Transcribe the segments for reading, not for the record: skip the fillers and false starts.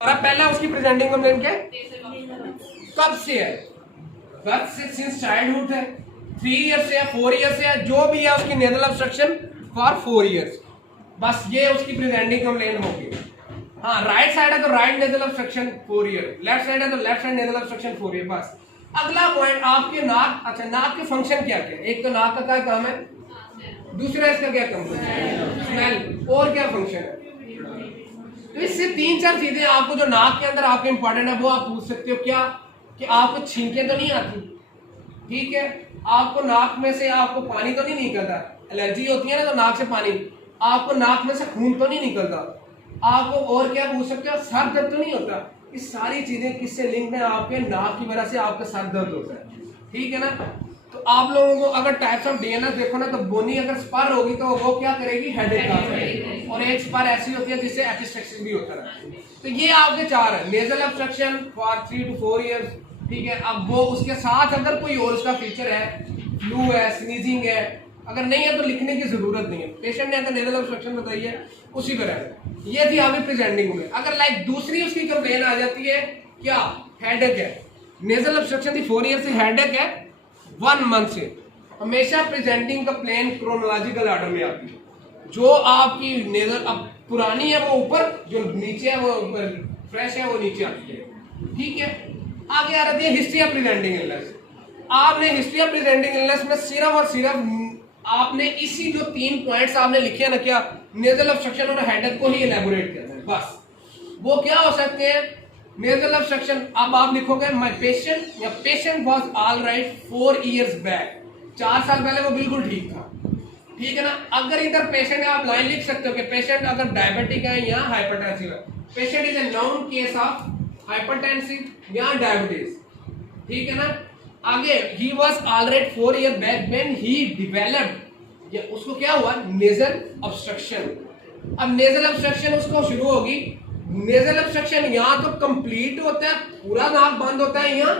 और पहला उसकी प्रेजेंटिंग कंप्लेंट क्या है? कब से है? बर्थ से, सिंस चाइल्डहुड है, 3 ईयर से है, 4 ईयर से है, जो भी है उसकी नेजल ऑब्स्ट्रक्शन फॉर 4 ईयर्स। बस ये उसकी प्रेजेंटिंग कंप्लेंट होगी। हाँ, राइट साइड है तो right nasal obstruction 4 year, left side है तो left side nasal obstruction 4 year. बस अगला पॉइंट, आपके नाक, अच्छा नाक के फंक्शन क्या क्या? एक तो नाक का क्या काम है, दूसरा इसका क्या काम है? स्मेल। और क्या फंक्शन है? तो इससे 3-4 चीजें आपको जो नाक के अंदर आपके इंपॉर्टेंट है वो आप पूछ सकते हो। क्या कि आपको छींकें तो नहीं आती? ठीक है, आपको नाक में से आपको पानी तो नहीं निकलता? एलर्जी होती है ना तो नाक से पानी, आपको नाक में से खून तो नहीं निकलता? आपको और क्या पूछ सकते हो? सर दर्द तो नहीं होता? ये सारी चीजें किससे लिंक है? आपके नाक की वजह से आपका सर दर्द होता है। ठीक है ना? तो आप लोगों को अगर टाइप्स ऑफ डीएनएस देखो ना, तो बोनी अगर स्पर होगी तो वो क्या करेगी? हेडेक का करेगी। और एक स्पर ऐसी होती है जिससे एपिस्टेक्सिस भी होता है। तो ये आपके 4 है, nasal obstruction for 3 to 4 years. ठीक है, अब वो उसके साथ अगर कोई और उसका फीचर है, फ्लू है, स्नीजिंग है, अगर नहीं है तो लिखने की जरूरत नहीं है। पेशेंट ने अगर नेजल ऑब्स्ट्रक्शन बताई है उसी पर है। ये थी आपकी प्रेजेंटिंग में। अगर लाइक दूसरी उसकी कंप्लेन आ जाती है, क्या? हेडेक है, नेजल ऑब्स्ट्रक्शन थी 4 ईयर से, हेडेक है 1 मंथ से। हमेशा प्रेजेंटिंग कंप्लेन क्रोनोलॉजिकल ऑर्डर में आती है। जो आपकी नेजल अब पुरानी है वो ऊपर, जो नीचे है वो फ्रेश है वो नीचे आती है। ठीक है, आगे आ रही है हिस्ट्री ऑफ प्रेजेंटिंग इलनेस। आपने हिस्ट्री ऑफ प्रेजेंटिंग इलनेस में सिर्फ और सिर्फ आपने इसी जो 3 पॉइंट्स आपने लिखे हैं ना, क्या? नेजल ऑब्स्ट्रक्शन और हेडेक को ही एलैबोरेट करना है। बस वो क्या हो सकते हैं? नेजल ऑब्स्ट्रक्शन, अब आप लिखोगे माय पेशेंट या patient was all right 4 years back, 4 साल पहले वो बिल्कुल ठीक था। ठीक है ना? अगर इधर पेशेंट है आप लाइन लिख सकते हो कि पेशेंट अगर डायबिटिक है या हाइपरटेंसिव है, patient is a noun case of hypertensive या डायबिटीज। ठीक है ना? आगे he was alright 4 year back when he developed, या उसको क्या हुआ? Nasal obstruction. अब नेजल ऑब्स्ट्रक्शन उसको शुरू होगी। नेजल ऑब्स्ट्रक्शन यहाँ तो कंप्लीट होता है, पूरा नाक बंद होता है, या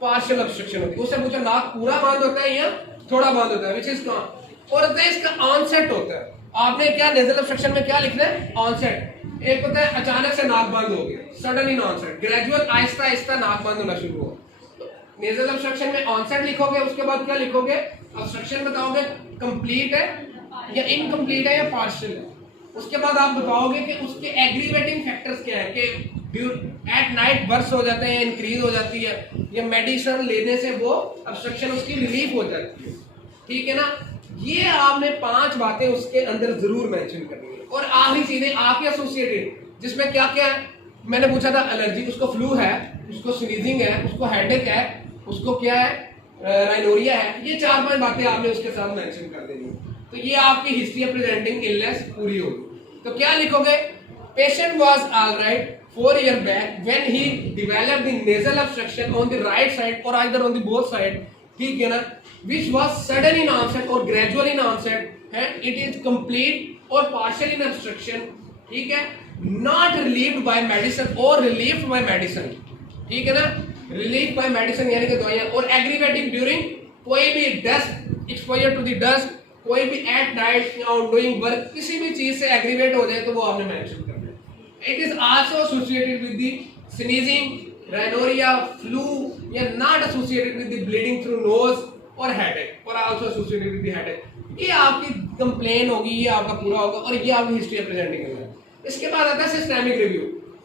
पार्शियल ऑब्स्ट्रक्शन होती है। उससे पूछो नाक पूरा बंद होता है या थोड़ा बंद होता है, विच इज कहाँ? और इसका ऑनसेट होता है। आपने क्या नेजल ऑब्स्ट्रक्शन में क्या लिखना है? ऑनसेट। एक होता है अचानक से नाक बंद हो गया, सडन इन ऑनसेट, ग्रेजुअल आहिस्ता आहिस्ता नाक बंद होना शुरू हो। नेजल ऑब्स्ट्रक्शन में ऑनसेट लिखोगे, उसके बाद क्या लिखोगे? ऑब्स्ट्रक्शन बताओगे कंप्लीट है या इनकम्प्लीट है या पार्शियल है। उसके बाद आप बताओगे कि उसके एग्रीवेटिंग फैक्टर्स क्या है, कि एट नाइट वर्स हो जाते हैं, इंक्रीज हो जाती है, या मेडिसिन लेने से वो ऑब्स्ट्रक्शन उसकी रिलीफ हो जाती है। ठीक है ना? ये आपने 5 बातें उसके अंदर जरूर मेंशन करनी है। और आखिरी चीजें आपके एसोसिएटेड, जिसमें क्या क्या है? मैंने पूछा था एलर्जी, उसको फ्लू है, उसको स्नीजिंग है, उसको हेडेक है, उसको क्या है? राइनोरिया है। ये 4-5 बातें आपने उसके साथ मेंशन कर देनी है। तो ये आपकी हिस्ट्री ऑफ प्रेजेंटिंग इलनेस पूरी होगी। तो क्या लिखोगे? Patient was alright 4 year back when he developed the nasal obstruction on the right side और either on the both side. ठीक है ना? which was sudden in onset or gradual in onset and it is complete or partial in obstruction. ठीक है? not relieved by medicine or relieved by medicine. ठीक है ना? relieved by medicine यानी कि दवाइयां, और aggravating during कोई भी dust exposure to the dust, कोई भी at night or doing work, किसी भी चीज से aggravate हो जाए तो वो आपने mention करना है। it is also associated with the sneezing, rhinorrhea, flu, या not associated with the bleeding through nose और हेडेक, और also associated with the headache. ये आपकी कंप्लेन होगी, ये आपका पूरा होगा, और ये आपकी हिस्ट्री ऑफ प्रेजेंटिंग है। इसके बाद आता है सिस्टेमिक रिव्यू,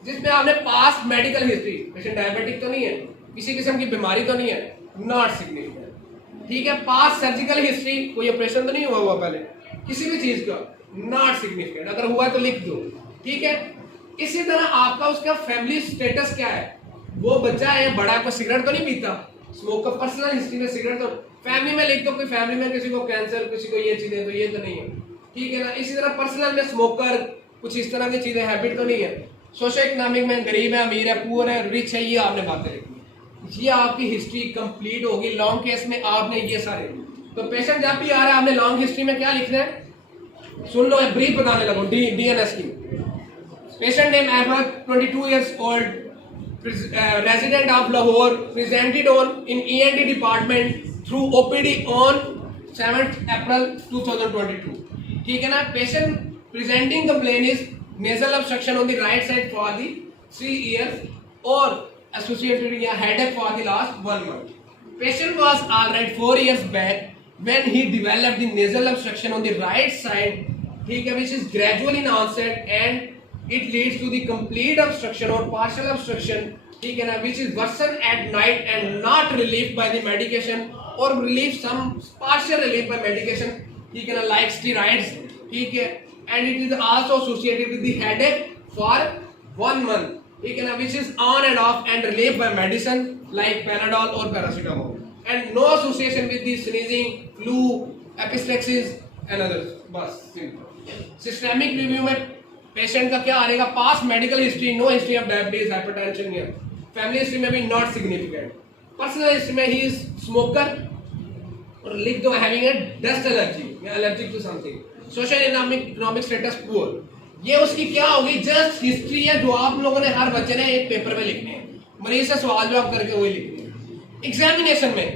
जिसमें आपने past medical history, patient diabetic तो नहीं है, किसी किस्म की बीमारी तो नहीं है, नॉट सिग्निफिकेंट। ठीक है? पास्ट सर्जिकल हिस्ट्री, कोई ऑपरेशन तो नहीं हुआ पहले किसी भी चीज का, नॉट सिग्निफिकेंट। अगर हुआ तो लिख दो। ठीक है? इसी तरह आपका उसका फैमिली स्टेटस क्या है, वो बच्चा है बड़ा, को सिगरेट तो नहीं पीता, स्मोकर, पर्सनल हिस्ट्री में सिगरेट, तो फैमिली में लिख दो कोई फैमिली में किसी को कैंसर, किसी को ये चीजें, तो ये तो नहीं है। ठीक है ना? इसी तरह पर्सनल में स्मोकर, कुछ इस तरह की चीजें, हैबिट तो नहीं है। सोशो इकोनॉमिक में गरीब है, अमीर है, पुअर है, रिच है, ये आपने बातें लिखी। ये आपकी हिस्ट्री कंप्लीट होगी। लॉन्ग केस में आपने ये सारे, तो पेशेंट जब भी आ रहा है आपने लॉन्ग हिस्ट्री में क्या लिखना है? सुन लो, ब्रीफ बताने लगो डीएनएस की। Patient name Ahmed, 22 years old, resident of Lahore, presented on in ENT department through OPD on 7th April 2022. ठीक है ना? Patient presenting complaint is nasal obstruction on the right side for the 3 years or associated with headache for the last 1 month. Patient was alright 4 years back when he developed the nasal obstruction on the right side, ठीक है, which is gradual in onset and it leads to the complete obstruction or partial obstruction, ठीक है ना, which is worsen at night and not relieved by the medication or relief some partial relief by medication, ठीक है ना, like steroids, ठीक है, and it is also associated with the headache for 1 month, ठीक है ना, which is on and off and relieved by medicine like Panadol or paracetamol, and no association with the sneezing, flu, epistaxis and others. बस simple. Systemic review में patient का क्या आ रहेगा? Past medical history, no history of diabetes, hypertension या family history में भी not significant. Personal history में ही इज स्मोकर और लिख दो हैविंग ए डस्ट एलर्जी या allergic to something. Social economic status poor. ये उसकी क्या होगी? जस्ट हिस्ट्री है जो आप लोगों ने हर बच्चे ने एक पेपर में लिखने हैं. मरीज से सवाल जवाब करके वही लिखने हैं. एग्जामिनेशन में